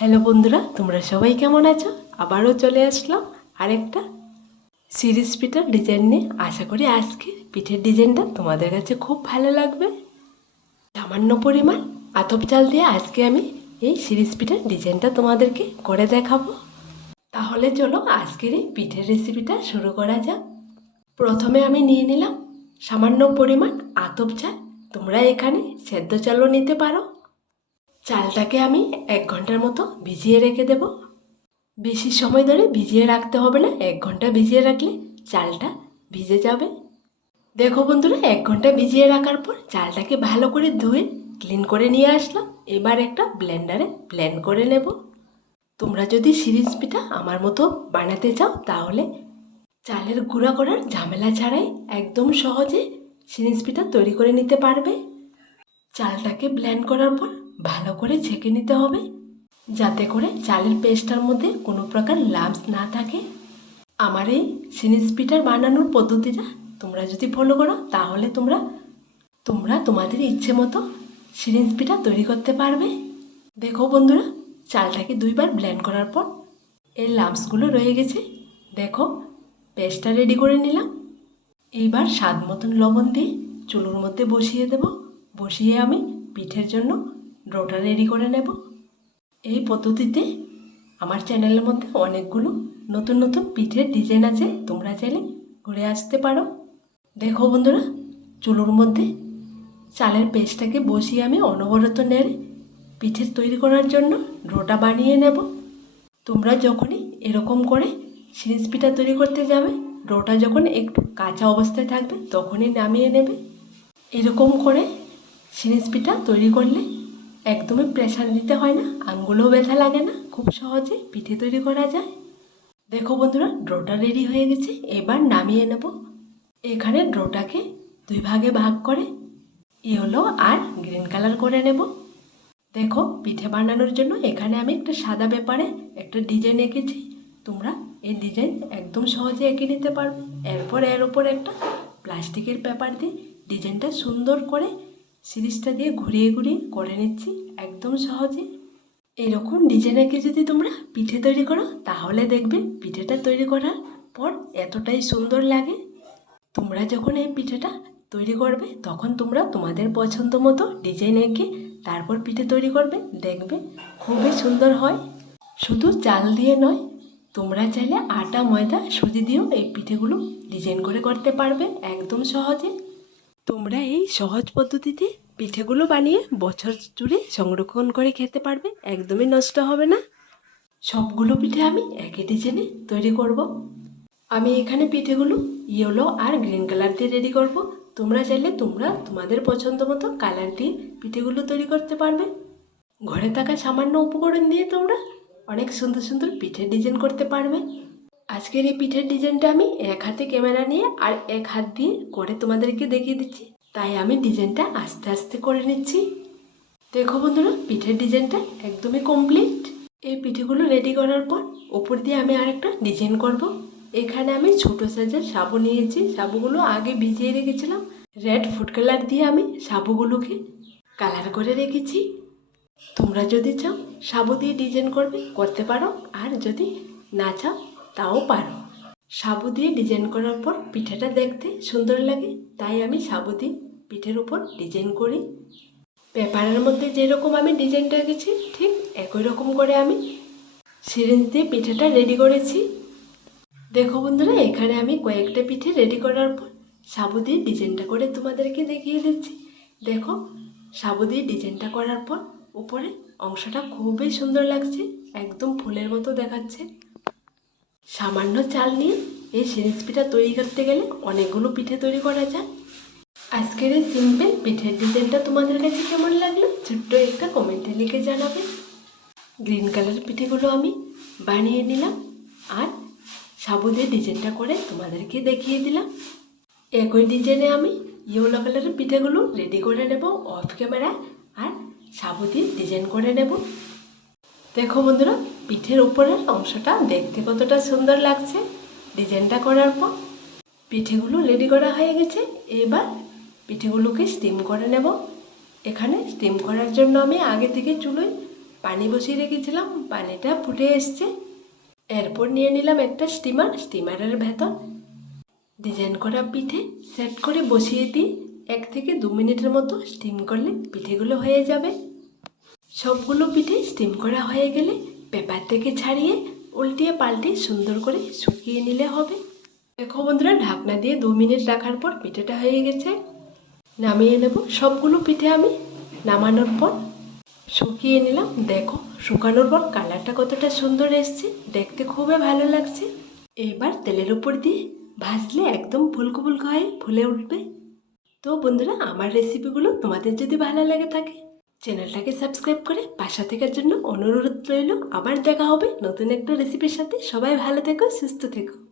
Hello বন্ধুরা, তোমরা সবাই কেমন আছো? আবারও চলে আসলাম আরেকটা সিরিজ পিঠার ডিজাইন নিয়ে। আশা করি আজকে পিঠের ডিজাইনটা তোমাদের কাছে খুব ভালো লাগবে। সামান্য পরিমাণ আতপ চাল দিয়ে আজকে আমি এই সিরিজ পিঠার ডিজাইনটা তোমাদেরকে করে দেখাবো। তাহলে চলো আজকের এই পিঠের রেসিপিটা শুরু করা যাক। প্রথমে আমি নিয়ে নিলাম সামান্য পরিমাণ আতপ চাল। তোমরা এখানে সেদ্ধ চালও নিতে পারো। চালটাকে আমি এক ঘণ্টার মতো ভিজিয়ে রেখে দেব। বেশি সময় ধরে ভিজিয়ে রাখতে হবে না, এক ঘণ্টা ভিজিয়ে রাখলে চালটা ভিজে যাবে। দেখো বন্ধুরা, এক ঘণ্টা ভিজিয়ে রাখার পর চালটাকে ভালো করে ধুয়ে ক্লিন করে নিয়ে আসলাম। এবার একটা ব্লেন্ডারে ব্লেন্ড করে নেব। তোমরা যদি সিরিজ পিঠা আমার মতো বানাতে চাও, তাহলে চালের গুঁড়া করার ঝামেলা ছাড়াই একদম সহজে সিরিজ পিঠা তৈরি করে নিতে পারবে। চালটাকে ব্লেন্ড করার পর ভালো করে ছেঁকে নিতে হবে। যাতে করে চালের পেস্টটার মধ্যে কোনো প্রকার লাম্পস না থাকে। আমার এই সিনিস পিঠার বানানোর পদ্ধতিটা তোমরা যদি ফলো করো, তাহলে তোমরা তোমরা তোমাদের ইচ্ছে মতো সিরিজ পিঠা তৈরি করতে পারবে। দেখো বন্ধুরা, চালটাকে দুইবার ব্লেন্ড করার পর এর লাম্পসগুলো রয়ে গেছে। দেখো, পেস্টটা রেডি করে নিলাম। এইবার স্বাদ মতন লবণ দিয়ে চুলোর মধ্যে বসিয়ে দেব। বসিয়ে আমি পিঠের জন্য ডোটা রেডি করে নেব। এই পদ্ধতিতে আমার চ্যানেলের মধ্যে অনেকগুলো নতুন নতুন পিঠের ডিজাইন আছে, তোমরা চাইলে ঘুরে আসতে পারো। দেখো বন্ধুরা, চুলোর মধ্যে চালের পেস্টটাকে বসিয়ে আমি অনবরত নেড়ে পিঠের তৈরি করার জন্য ডোটা বানিয়ে নেব। তোমরা যখনই এরকম করে সিরিজ পিঠা তৈরি করতে যাবে ডোটা যখন একটু কাঁচা অবস্থায় থাকবে তখনই নামিয়ে নেবে। এরকম করে সিরিজ পিঠা তৈরি করলে একদমই প্রেশার দিতে হয় না, আঙ্গুলও ব্যথা লাগে না, খুব সহজে পিঠে তৈরি করা যায়। দেখো বন্ধুরা, ড্রোটা রেডি হয়ে গেছে, এবার নামিয়ে নেব। এখানে ড্রোটাকে দুই ভাগে ভাগ করে ইয়েলো আর গ্রিন কালার করে নেব। দেখো, পিঠে বানানোর জন্য এখানে আমি একটা সাদা পেপারে একটা ডিজাইন এঁকেছি। তোমরা এই ডিজাইন একদম সহজে এঁকে নিতে পারবে। এরপর এর ওপর একটা প্লাস্টিকের পেপার দিয়ে ডিজাইনটা সুন্দর করে সিরিজটা দিয়ে ঘুরিয়ে ঘুরিয়ে করে নিচ্ছি একদম সহজে। এরকম ডিজাইন এঁকে যদি তোমরা পিঠে তৈরি করো, তাহলে দেখবে পিঠেটা তৈরি করার পর এতটাই সুন্দর লাগে। তোমরা যখন এই পিঠেটা তৈরি করবে, তখন তোমরা তোমাদের পছন্দ মতো ডিজাইন এঁকে তারপর পিঠে তৈরি করবে। দেখবে খুবই সুন্দর হয়। শুধু চাল দিয়ে নয়, তোমরা চাইলে আটা, ময়দা, সুজি দিয়েও এই পিঠেগুলো ডিজাইন করে করতে পারবে একদম সহজে। তোমরা এই সহজ পদ্ধতিতে পিঠেগুলো বানিয়ে বছর জুড়ে সংরক্ষণ করে খেতে পারবে, একদমই নষ্ট হবে না সবগুলো পিঠে আমি একই ডিজাইনে তৈরি করব। আমি এখানে পিঠেগুলো ইয়েলো আর গ্রিন কালার দিয়ে রেডি করব। তোমরা চাইলে তোমরা তোমাদের পছন্দ মতো কালার দিয়ে পিঠেগুলো তৈরি করতে পারবে ঘরে থাকা সামান্য উপকরণ দিয়ে তোমরা অনেক সুন্দর সুন্দর পিঠের ডিজাইন করতে পারবে আজকের এই পিঠের ডিজাইনটা আমি এক হাতে ক্যামেরা নিয়ে আর এক হাত দিয়ে করে তোমাদেরকে দেখিয়ে দিচ্ছি। তাই আমি ডিজাইনটা আস্তে আস্তে করে নিচ্ছি। দেখো বন্ধুরা, পিঠের ডিজাইনটা একদমই কমপ্লিট এই পিঠেগুলো রেডি করার পর ওপর দিয়ে আমি আরেকটা ডিজাইন করব। এখানে আমি ছোট সাইজের সাবু নিয়েছি। সাবুগুলো আগে ভিজিয়ে রেখেছিলাম। রেড ফুড কালার দিয়ে আমি সাবুগুলোকে কালার করে রেখেছি। তোমরা যদি চাও, সাবু দিয়ে ডিজাইন করবে, করতে পারো। আর যদি না চাও তাও পারো। সাবু দিয়ে ডিজাইন করার পর পিঠাটা দেখতে সুন্দর লাগে, তাই আমি সাবু দিয়ে পিঠের উপর ডিজাইন করি। পেপারের মধ্যে যেরকম আমি ডিজাইনটা এঁকেছি ঠিক একই রকম করে আমি সিরিঞ্জ দিয়ে পিঠাটা রেডি করেছি। দেখো বন্ধুরা, এখানে আমি কয়েকটা পিঠে রেডি করার পর সাবু দিয়ে ডিজাইনটা করে তোমাদেরকে দেখিয়ে দিচ্ছি। দেখো, সাবু দিয়ে ডিজাইনটা করার পর উপরে অংশটা খুবই সুন্দর লাগছে, একদম ফুলের মতো দেখাচ্ছে। সামান্য চাল নিয়ে এই সিরিজ পিঠা তৈরি করতে গেলে অনেকগুলো পিঠে তৈরি করা যায়। আজকের এই সিম্পল পিঠের ডিজাইনটা তোমাদের কাছে কেমন লাগল ছোট্ট একটা কমেন্টে লিখে জানাবে। গ্রিন কালার পিঠেগুলো আমি বানিয়ে নিলাম আর সাবু দিয়ে ডিজাইনটা করে তোমাদেরকে দেখিয়ে দিলাম। একই ডিজাইনে আমি ইয়েলো কালারের পিঠেগুলো রেডি করে নেব অফ ক্যামেরায় আর সাবু দিয়ে ডিজাইন করে নেব। দেখো বন্ধুরা পিঠের উপরের অংশটা দেখতে কতটা সুন্দর লাগছে। ডিজাইনটা করার পর পিঠেগুলো রেডি করা হয়ে গেছে। এবার পিঠেগুলোকে স্টিম করে নেব। এখানে স্টিম করার জন্য আমি আগে থেকে চুলোয় পানি বসিয়ে রেখেছিলাম। পানিটা ফুটে এসছে। এরপর নিয়ে নিলাম একটা স্টিমার, স্টিমারের ভেতর। ডিজাইন করা পিঠে সেট করে বসিয়ে দিই। এক থেকে দু মিনিটের মতো স্টিম করলে পিঠেগুলো হয়ে যাবে। সবগুলো পিঠে স্টিম করা হয়ে গেলে পেপার থেকে ছাড়িয়ে উল্টিয়ে পাল্টে সুন্দর করে শুকিয়ে নিলে হবে। দেখো বন্ধুরা, ঢাকনা দিয়ে দু মিনিট রাখার পর পিঠেটা হয়ে গেছে। নামিয়ে নেব। সবগুলো পিঠে আমি নামানোর পর শুকিয়ে নিলাম। দেখো, শুকানোর পর কালারটা কতটা সুন্দর এসছে। দেখতে খুবই ভালো লাগছে। এবার তেলের উপর দিয়ে ভাজলে একদম ফুলকো ফুলকো হয়ে ফুলে উঠবে। তো বন্ধুরা, আমার রেসিপিগুলো তোমাদের যদি ভালো লাগে থাকে চ্যানেলটাকে সাবস্ক্রাইব করে পাশা থাকার জন্য অনুরোধ রইল। আবার দেখা হবে নতুন একটা রেসিপির সাথে। সবাই ভালো থেকো, সুস্থ থেকো।